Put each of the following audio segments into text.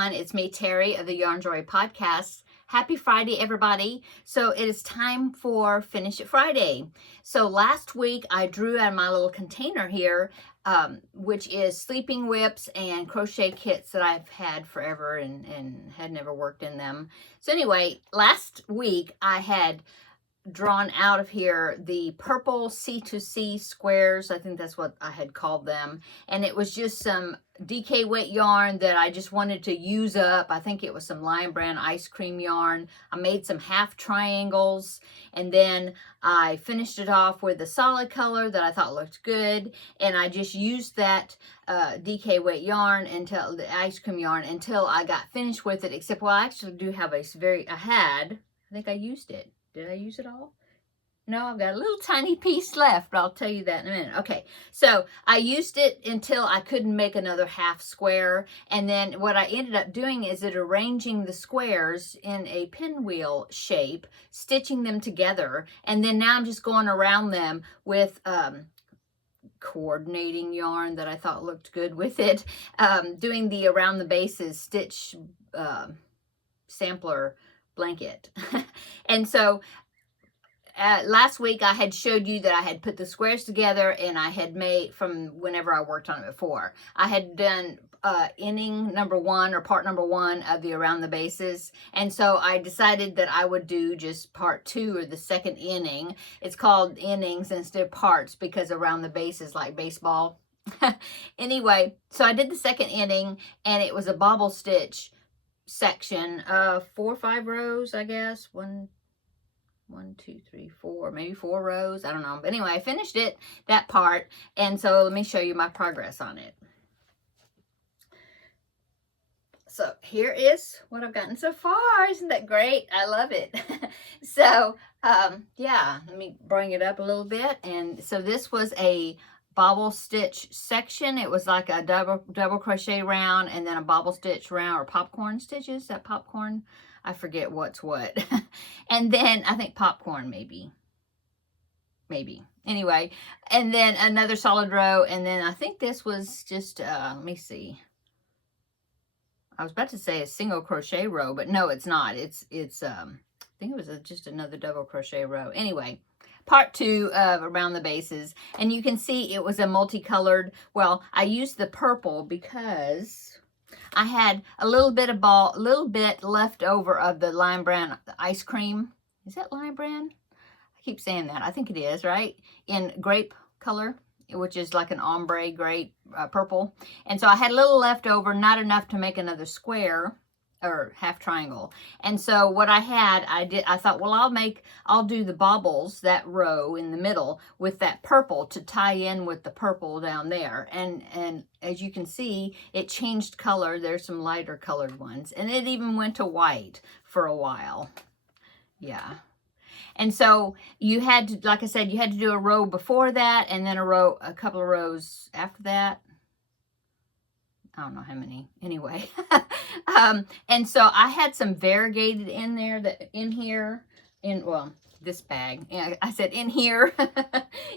everyone. It's me, Terry of the Yarn Joy Podcast. Happy Friday, everybody. So it is time for Finish It Friday. So last week I drew out my little container here, which is sleeping whips and crochet kits that I've had forever and had never worked in them. So anyway, last week I had drawn out of here the purple C2C squares. I think that's what I had called them. And it was just some DK weight yarn that I just wanted to use up. I think it was some Lion Brand ice cream yarn. I made some half triangles, and then I finished it off with a solid color that I thought looked good. And I just used that DK weight yarn until the ice cream yarn until I got finished with it. Except, well, I actually do have I think I used it. Did I use it all? No, I've got a little tiny piece left, but I'll tell you that in a minute. Okay, so I used it until I couldn't make another half square. And then what I ended up doing is arranging the squares in a pinwheel shape, stitching them together. And then now I'm just going around them with coordinating yarn that I thought looked good with it. Doing the around the bases stitch sampler blanket. And so last week I had showed you that I had put the squares together, and I had made, from whenever I worked on it before, I had done inning number 1 or part number 1 of the around the bases. And so I decided that I would do just part 2, or the second inning. It's called innings instead of parts because around the bases, like baseball. Anyway, so I did the second inning, and it was a bobble stitch section of 4 or 5 rows, I guess. 1, 2, 3, 4, maybe 4 rows. I don't know. But anyway, I finished it, that part. And so let me show you my progress on it. So here is what I've gotten so far. Isn't that great? I love it. So, yeah, let me bring it up a little bit. And so this was a bobble stitch section. It was like a double crochet round and then a bobble stitch round, or popcorn stitches. That popcorn, I forget what's what. And then I think popcorn, maybe anyway, and then another solid row. And then I think this was just let me see, I was about to say a single crochet row, but no, it's not. It's I think it was just another double crochet row. Anyway, part 2 of around the bases, and you can see it was a multicolored. Well, I used the purple because I had a little bit left over of the Lion Brand ice cream. Is that Lion Brand? I keep saying that. I think it is, right? In grape color, which is like an ombre grape purple. And so I had a little left over, not enough to make another square or half triangle. And so what I thought, well, I'll do the bobbles, that row in the middle, with that purple to tie in with the purple down there. And as you can see, it changed color. There's some lighter colored ones, and it even went to white for a while. Yeah. And so you had to, like I said, you had to do a row before that, and then a couple of rows after that. I don't know how many. Anyway. And so I had some variegated in there, well, this bag. Yeah, I said in here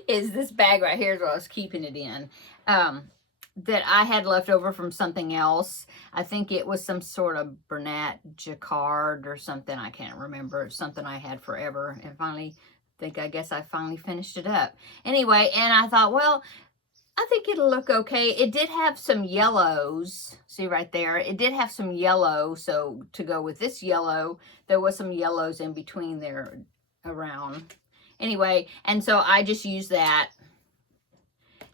is this bag right here is what I was keeping it in. That I had left over from something else. I think it was some sort of Bernat jacquard or something. I can't remember. It's something I had forever. And I guess I finally finished it up. Anyway, and I thought, well, I think it'll look okay. It did have some yellows. See right there? It did have some yellow. So to go with this yellow, there was some yellows in between there around. Anyway, and so I just used that.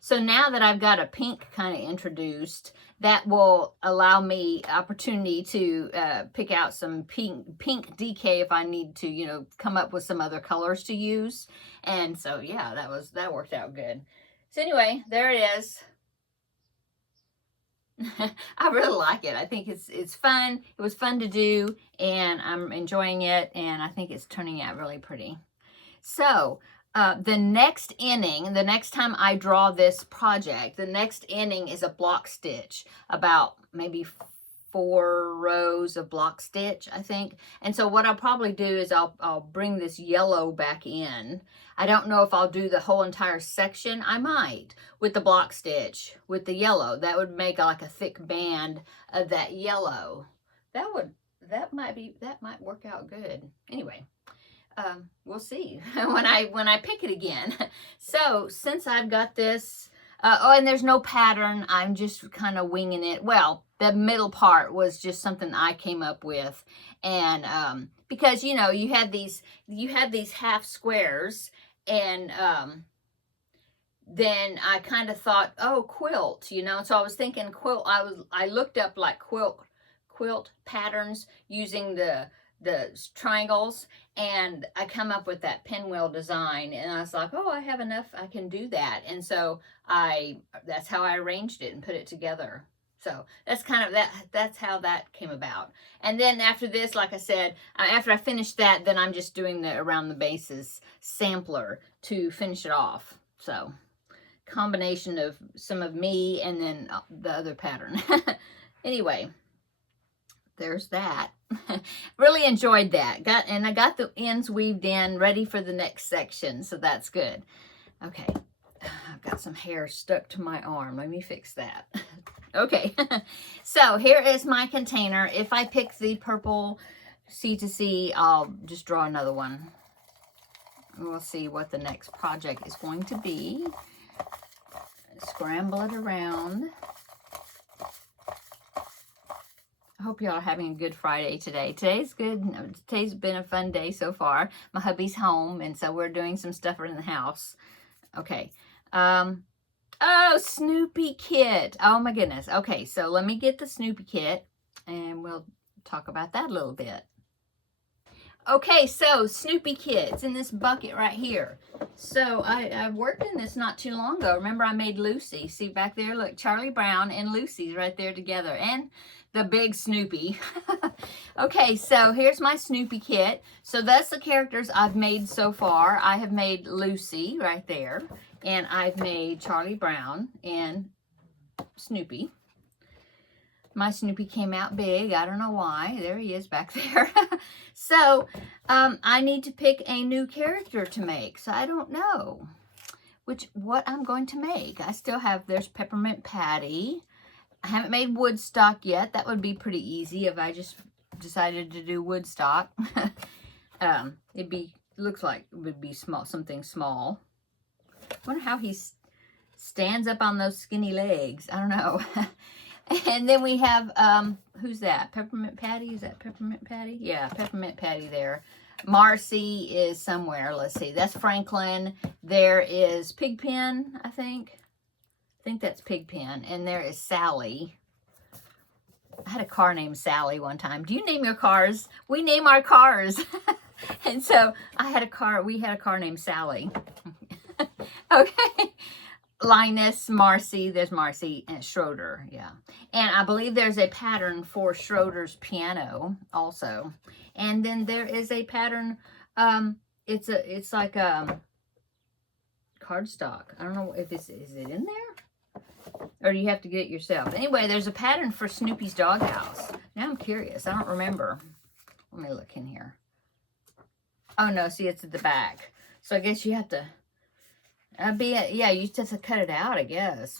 So now that I've got a pink kind of introduced, that will allow me opportunity to pick out some pink DK if I need to, come up with some other colors to use. And so, yeah, that worked out good. So anyway, there it is. I really like it. I think it's fun. It was fun to do, and I'm enjoying it, and I think it's turning out really pretty. So the next inning, the next time I draw this project, the next inning is a block stitch, about maybe 4 rows of block stitch, I think. And so what I'll probably do is I'll bring this yellow back in. I don't know if I'll do the whole entire section. I might, with the block stitch, with the yellow. That would make like a thick band of that yellow. that might work out good. Anyway, we'll see when I pick it again. So since I've got this, oh, and there's no pattern, I'm just kind of winging it. Well, the middle part was just something I came up with, and because you know you have these half squares, and then I kind of thought, oh, quilt, you know. So I was thinking quilt. I looked up like quilt patterns using the triangles, and I come up with that pinwheel design, and I was like, oh, I have enough, I can do that. And so that's how I arranged it and put it together. So that's kind of that's how that came about. And then after this, like I said, after I finished that, then I'm just doing the around the bases sampler to finish it off. So combination of some of me and then the other pattern. Anyway, there's that. Really enjoyed that. I got the ends weaved in, ready for the next section, so that's good. Okay, I've got some hair stuck to my arm. Let me fix that. Okay, so here is my container. If I pick the purple C2C, I'll just draw another one. We'll see what the next project is going to be. Scramble it around. I hope y'all are having a good Friday today. Today's good. Today's been a fun day so far. My hubby's home, and so we're doing some stuff around the house. Okay. Oh, Snoopy kit. Oh, my goodness. Okay, so let me get the Snoopy kit, and we'll talk about that a little bit. Okay, so Snoopy kit's in this bucket right here. So I worked in this not too long ago. Remember, I made Lucy. See back there? Look, Charlie Brown and Lucy's right there together. And the big Snoopy. Okay, so here's my Snoopy kit. So that's the characters I've made so far. I have made Lucy right there. And I've made Charlie Brown and Snoopy. My Snoopy came out big. I don't know why. There he is back there. So, I need to pick a new character to make. So, I don't know what I'm going to make. I still have, there's Peppermint Patty. I haven't made Woodstock yet. That would be pretty easy if I just decided to do Woodstock. Looks like it would be small, something small. I wonder how he stands up on those skinny legs. I don't know. And then we have, who's that? Peppermint Patty? Is that Peppermint Patty? Yeah, Peppermint Patty there. Marcy is somewhere. Let's see. That's Franklin. There is Pigpen, I think. I think that's Pigpen. And there is Sally. I had a car named Sally one time. Do you name your cars? We name our cars. And so we had a car named Sally. Okay. Linus, Marcy, there's Marcy, and Schroeder, yeah. And I believe there's a pattern for Schroeder's piano also. And then there is a pattern, it's like a cardstock. I don't know if is it in there? Or do you have to get it yourself? Anyway, there's a pattern for Snoopy's doghouse. Now I'm curious, I don't remember. Let me look in here. Oh no, see, it's at the back. So I guess you have to... yeah, you just have to cut it out, I guess.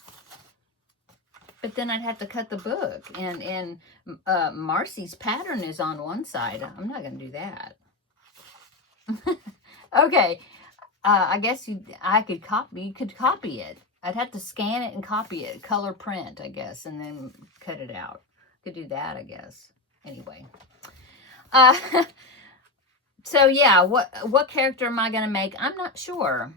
But then I'd have to cut the book. And Marcy's pattern is on one side. I'm not going to do that. Okay. I guess you could copy it. I'd have to scan it and copy it. Color print, I guess. And then cut it out. Could do that, I guess. Anyway. So, yeah. What character am I going to make? I'm not sure.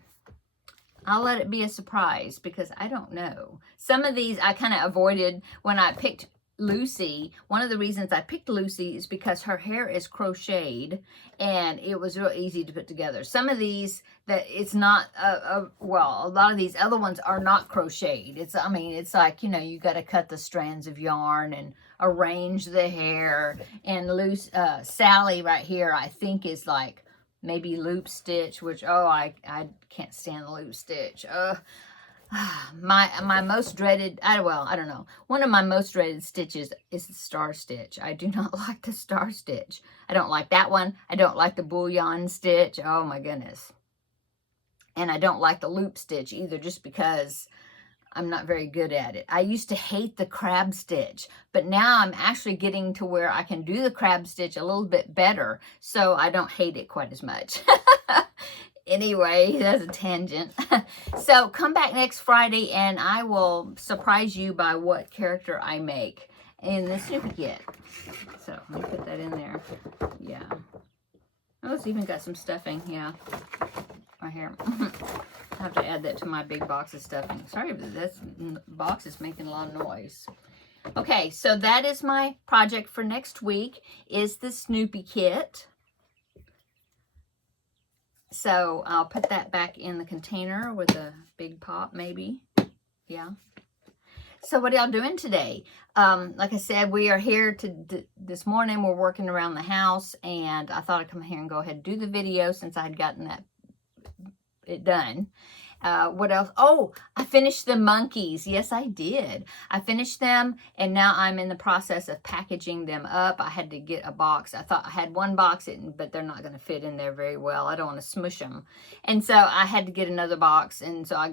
I'll let it be a surprise because I don't know. Some of these I kind of avoided when I picked Lucy. One of the reasons I picked Lucy is because her hair is crocheted and it was real easy to put together. Some of these that it's not, well, a lot of these other ones are not crocheted. It's like, you know, you got to cut the strands of yarn and arrange the hair. And Sally right here, I think is like, maybe loop stitch, which, oh, I can't stand the loop stitch. My most dreaded, I don't know. One of my most dreaded stitches is the star stitch. I do not like the star stitch. I don't like that one. I don't like the bullion stitch. Oh my goodness. And I don't like the loop stitch either, just because I'm not very good at it. I used to hate the crab stitch, but now I'm actually getting to where I can do the crab stitch a little bit better, so I don't hate it quite as much. Anyway, that's a tangent. So come back next Friday and I will surprise you by what character I make in the Snoopy kit. So let me put that in there. Yeah. Oh, it's even got some stuffing. Yeah. Right here. I have to add that to my big box of stuffing. Sorry, but this box is making a lot of noise. Okay, so that is my project for next week, is the Snoopy kit. So I'll put that back in the container with a big pop, maybe. Yeah. So what are y'all doing today? Like I said, we are here this morning. We're working around the house, and I thought I'd come here and go ahead and do the video since I had gotten it done. What else? Oh, I finished the monkeys. Yes, I did. I finished them, and now I'm in the process of packaging them up. I had to get a box. I thought I had one box, but they're not going to fit in there very well. I don't want to smush them. And so I had to get another box, and so I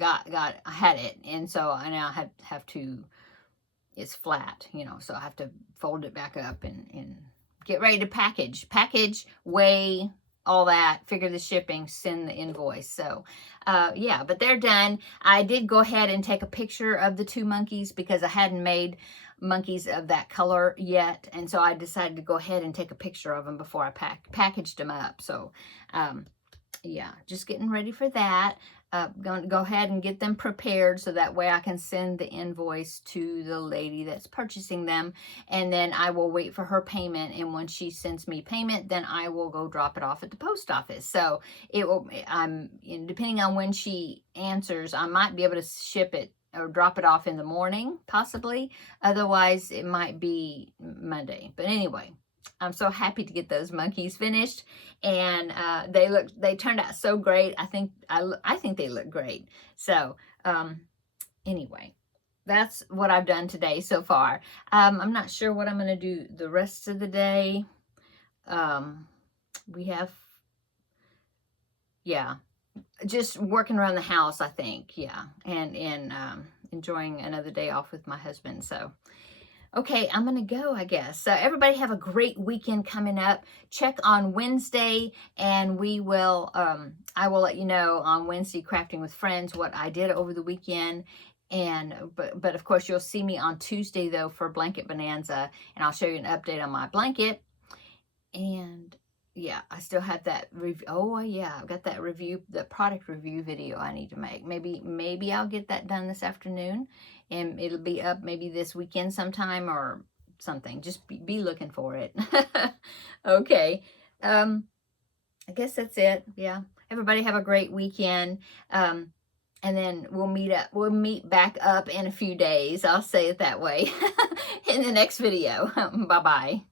had it. And so I now have to, it's flat, you know, so I have to fold it back up and get ready to package, weigh, all that, figure the shipping, send the invoice. So yeah, but they're done. I did go ahead and take a picture of the two monkeys because I hadn't made monkeys of that color yet, and so I decided to go ahead and take a picture of them before I packaged them up. So yeah, just getting ready for that. Going to go ahead and get them prepared so that way I can send the invoice to the lady that's purchasing them, and then I will wait for her payment, and when she sends me payment, then I will go drop it off at the post office. So it will, depending on when she answers, I might be able to ship it or drop it off in the morning, possibly. Otherwise, it might be Monday. But anyway, I'm so happy to get those monkeys finished, and they turned out so great. I think they look great. So anyway, that's what I've done today so far. I'm not sure what I'm going to do the rest of the day. We have, yeah, just working around the house, I think. Yeah, and enjoying another day off with my husband. So okay, I'm going to go, I guess. So everybody have a great weekend coming up. Check on Wednesday, and we will, I will let you know on Wednesday, Crafting with Friends, what I did over the weekend. And, but of course, you'll see me on Tuesday, though, for Blanket Bonanza, and I'll show you an update on my blanket. And yeah, I still have that review. Oh yeah, I've got that review, the product review video I need to make. Maybe I'll get that done this afternoon, and it'll be up maybe this weekend sometime or something. Just be looking for it. Okay. I guess that's it. Yeah. Everybody have a great weekend. And then we'll meet back up in a few days. I'll say it that way in the next video. Bye-bye.